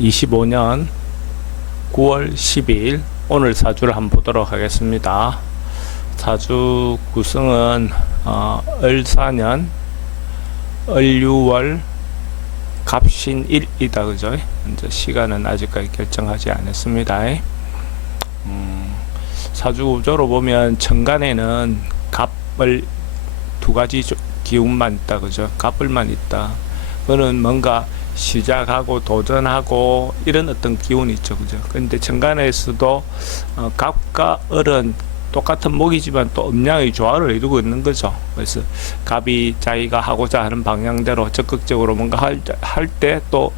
2025년 9월 12일 오늘 사주를 한번 보도록 하겠습니다. 사주 구성은 을사년 을유월 갑신일이다, 그죠? 이제 시간은 아직까지 결정하지 않았습니다. 사주 구조로 보면 천간에는 갑을 두 가지 기운만 있다, 그죠? 갑을만 있다. 그거는 뭔가 시작하고 도전하고 이런 어떤 기운이 있죠, 그죠? 근데 천간에서도 갑과 을은 똑같은 목이지만 또 음양의 조화를 이루고 있는 거죠. 그래서 갑이 자기가 하고자 하는 방향대로 적극적으로 뭔가 할 때 또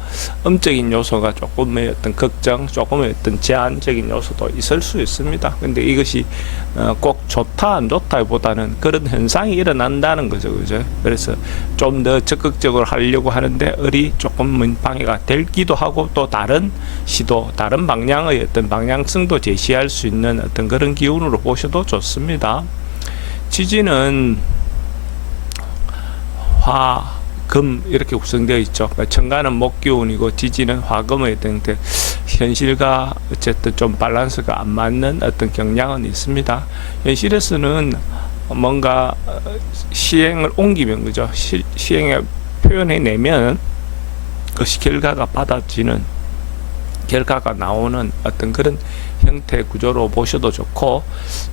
음적인 요소가 조금의 어떤 걱정, 조금의 어떤 제한적인 요소도 있을 수 있습니다. 근데 이것이 꼭 좋다 안 좋다보다는 그런 현상이 일어난다는 거죠, 그죠? 그래서 좀 더 적극적으로 하려고 하는데 을이 조금 방해가 되기도 하고, 또 다른 시도, 다른 방향의 어떤 방향성도 제시할 수 있는 어떤 그런 기운으로 보셔도 좋습니다. 지지는 화, 금 이렇게 구성되어 있죠. 천간은 목기운이고 지지는 화금의 어떤 현실과 어쨌든 좀 밸런스가 안 맞는 어떤 경향은 있습니다. 현실에서는 뭔가 시행을 옮기면, 그죠? 시행에 표현해내면 그것이 결과가 받아지는, 결과가 나오는 어떤 그런 형태 구조로 보셔도 좋고,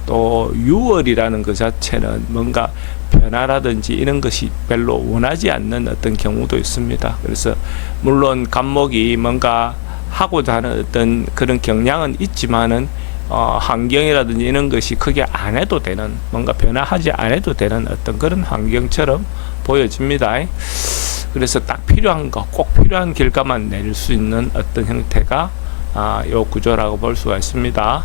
또 6월이라는 그 자체는 뭔가 변화라든지 이런 것이 별로 원하지 않는 어떤 경우도 있습니다. 그래서 물론 갑목이 뭔가 하고자 하는 어떤 그런 경향은 있지만은 환경이라든지 이런 것이 크게 안 해도 되는, 뭔가 변화하지 않아도 되는 어떤 그런 환경처럼 보여집니다. 그래서 딱 필요한 거, 꼭 필요한 결과만 낼 수 있는 어떤 형태가 요 구조라고 볼 수가 있습니다.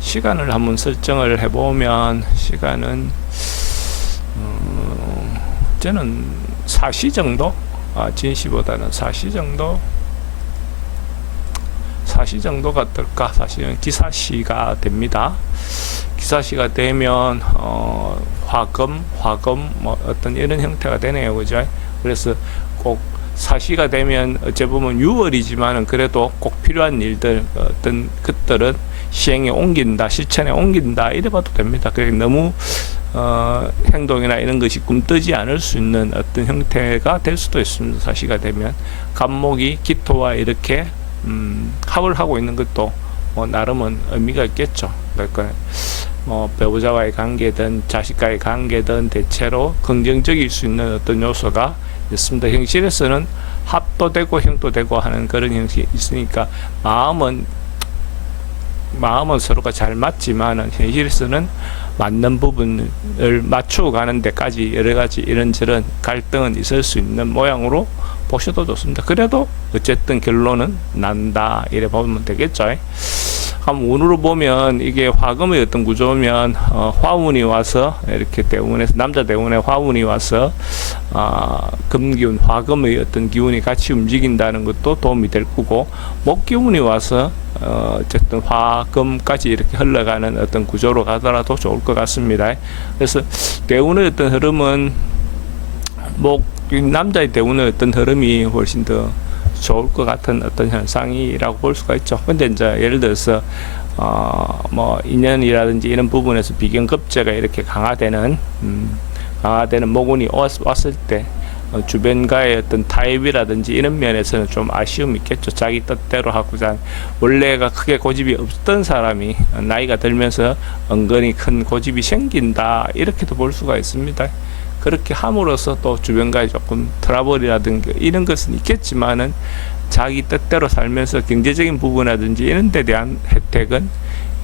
시간을 한번 설정을 해보면, 시간은 저는 4시 정도, 진시보다는 4시 정도, 4시 정도가 어떨까? 사실은 기사시가 됩니다. 기사시가 되면 화금 뭐 어떤 이런 형태가 되네요, 그죠? 그래서 꼭 사시가 되면 어째 보면 6월이지만은 그래도 꼭 필요한 일들, 어떤 것들은 시행에 옮긴다, 실천에 옮긴다 이래 봐도 됩니다. 그게 너무 행동이나 이런 것이 꿈뜨지 않을 수 있는 어떤 형태가 될 수도 있습니다. 사시가 되면 갑목이 기토와 이렇게 합을 하고 있는 것도 뭐 나름은 의미가 있겠죠. 그러니까 뭐 배우자와의 관계든 자식과의 관계든 대체로 긍정적일 수 있는 어떤 요소가 있습니다. 현실에서는 합도 되고 형도 되고 하는 그런 형식이 있으니까 마음은 서로가 잘 맞지만은 현실에서는 맞는 부분을 맞추어 가는 데까지 여러 가지 이런저런 갈등은 있을 수 있는 모양으로 보셔도 좋습니다. 그래도 어쨌든 결론은 난다 이래 보면 되겠죠. 한번 운으로 보면 이게 화금의 어떤 구조면 화운이 와서 이렇게 대운에서, 남자 대운에 화운이 와서 금기운, 화금의 어떤 기운이 같이 움직인다는 것도 도움이 될 거고, 목기운이 와서 어쨌든 화금까지 이렇게 흘러가는 어떤 구조로 가더라도 좋을 것 같습니다. 그래서 대운의 어떤 흐름은 남자의 대운의 어떤 흐름이 훨씬 더 좋을 것 같은 어떤 현상이라고 볼 수가 있죠. 근데 이제 예를 들어서 뭐 인연이라든지 이런 부분에서 비견급제가 이렇게 강화되는 목운이 왔을 때 주변과의 어떤 타협이라든지 이런 면에서는 좀 아쉬움이 있겠죠. 자기 뜻대로 하고자, 원래가 크게 고집이 없던 사람이 나이가 들면서 은근히 큰 고집이 생긴다 이렇게도 볼 수가 있습니다. 그렇게 함으로써 또 주변과의 조금 트러블이라든가 이런 것은 있겠지만은 자기 뜻대로 살면서 경제적인 부분이라든지 이런 데 대한 혜택은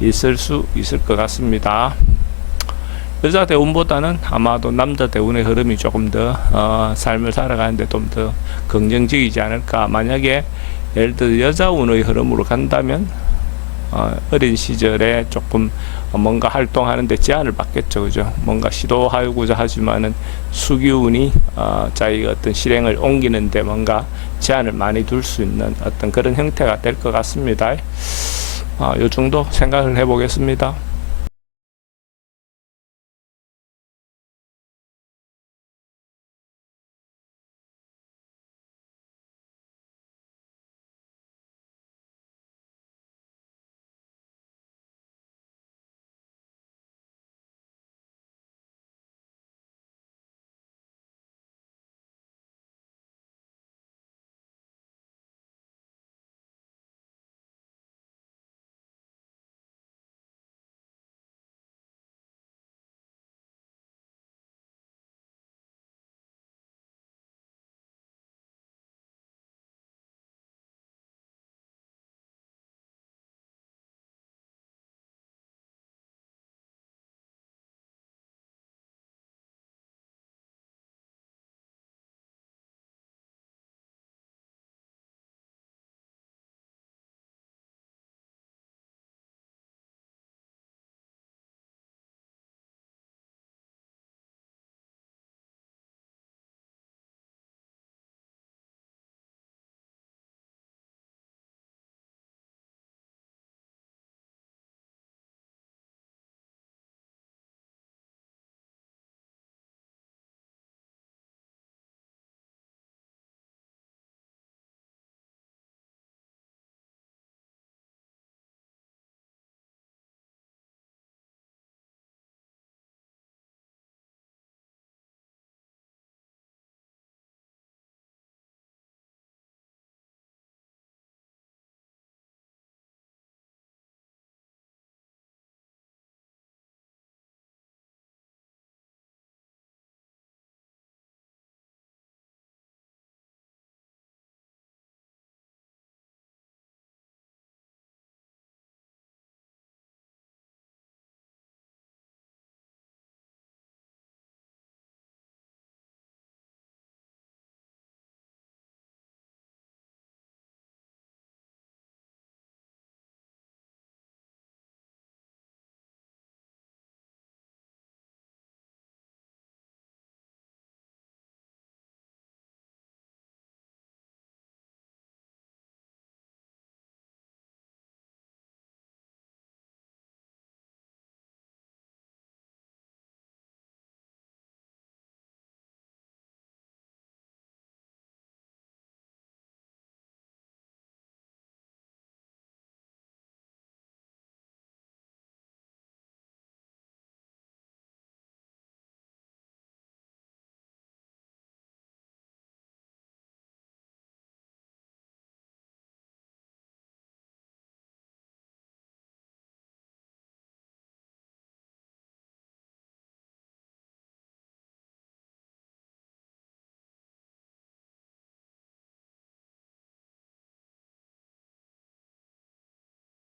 있을 수 있을 것 같습니다. 여자 대운보다는 아마도 남자 대운의 흐름이 조금 더 삶을 살아가는데 좀 더 긍정적이지 않을까. 만약에 예를 들어 여자 운의 흐름으로 간다면 어린 시절에 조금 뭔가 활동하는데 제한을 받겠죠, 그죠? 뭔가 시도하고자 하지만은 수기운이 자기가 어떤 실행을 옮기는데 뭔가 제한을 많이 둘 수 있는 어떤 그런 형태가 될 것 같습니다. 요 정도 생각을 해보겠습니다.